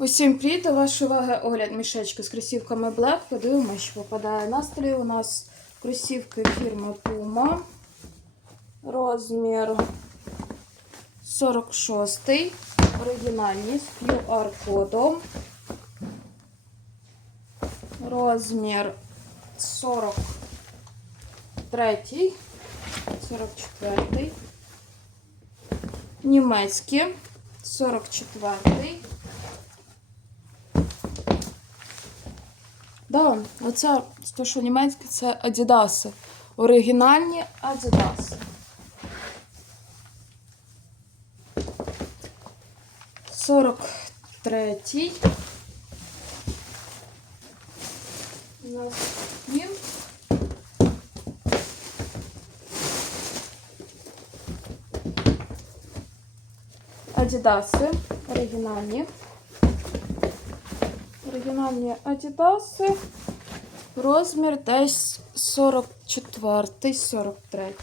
Усім привіт! До вашої уваги огляд мішечки з кросівками Black. Подивимося, що попадає на столі. У нас кросівки фірми Puma. Розмір 46. Оригінальні з QR-кодом. Розмір 43. 44. Німецькі 44. Да, оце то, що німецьке, це Адідаси. Оригінальні Адідаси. Сорок третій. У нас він. Адідаси. Оригінальні. Оригінальні Адідаси. Розмір десь 44, 43,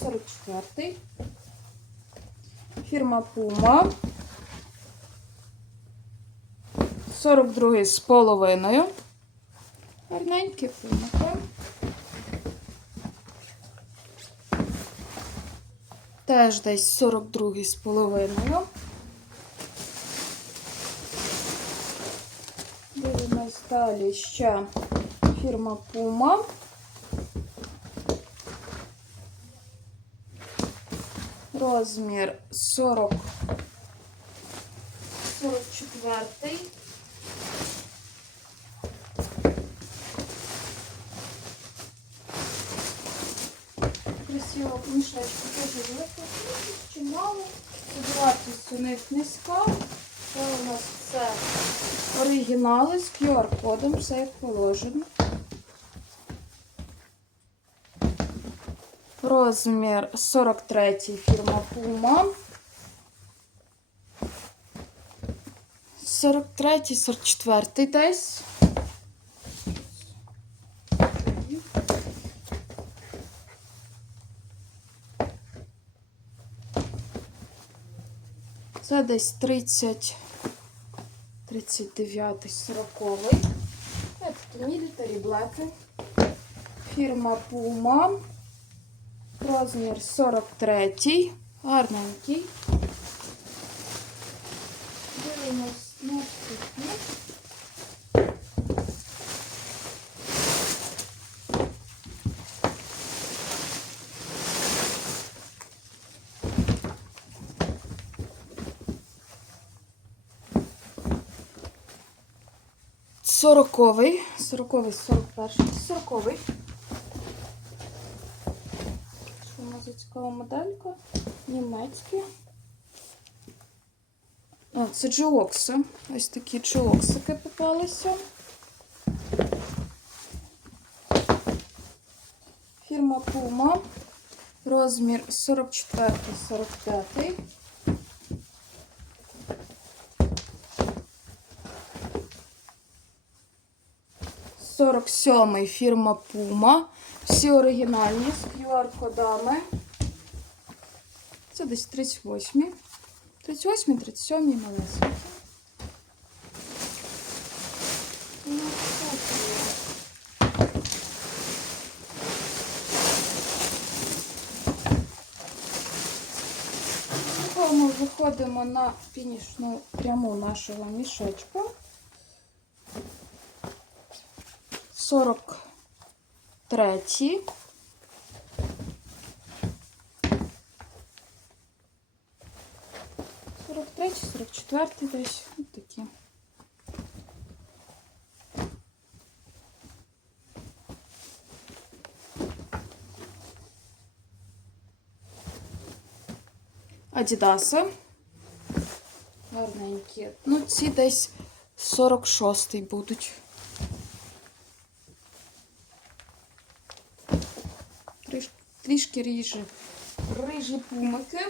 44. Фірма Puma. 42 з половиною. Гарненькі пумаки. Теж десь 42 з половиною. Дивимось далі ще фірма Puma. Розмір 40 44. Красиво мішечка дуже велика, чимало. Вартість у них низька. Це у нас все оригінали з QR-кодом, все як положено. Розмір 43 фірма Puma. 43, 44 десь. Це десь 30, 39 40 Это мілітарі блеки. Фірма Puma. Розмір 43. Гарненький. Дивимось наступний. 40-й, 40-й, 41. 40. Що у нас за цікава моделька? Німецькі. О, це джолокси. Ось такі джолоксики попалися. Фірма Puma. Розмір 44-45. Сорок сьомий фірма Puma. Всі оригінальні з QR-кодами. Це десь 38. 38, 37 малесенькі. Ми виходимо на фінішну пряму нашого мішечка. 43. Сорок третій, сорок четвертий десь. Ось такі. Адідаси. Гарненькі. Ну, ці десь 46-й будуть. Трішки ріжі. Рижі пумики.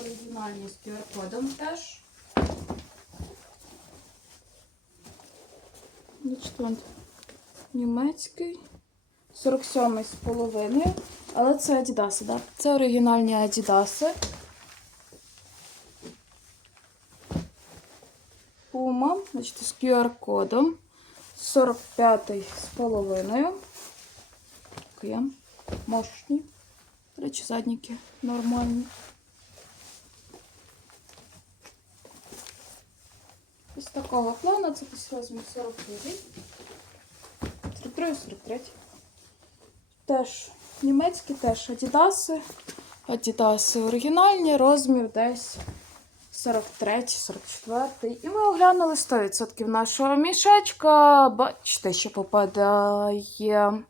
Оригінальні з QR-кодом теж. Значить, німецький. 47 з половиною. Але це Адідаси, так? Це оригінальні Адідаси. Puma, значить, з QR-кодом. 45 з половиною. Мощні. Речі, задніки нормальні. Ось такого плану, це десь розмір 42. 43, 43. Теж німецькі, теж адідаси. Адідаси оригінальні, розмір десь 43, 44. І ми оглянули 100% нашого мішечка. Бачите, що попадає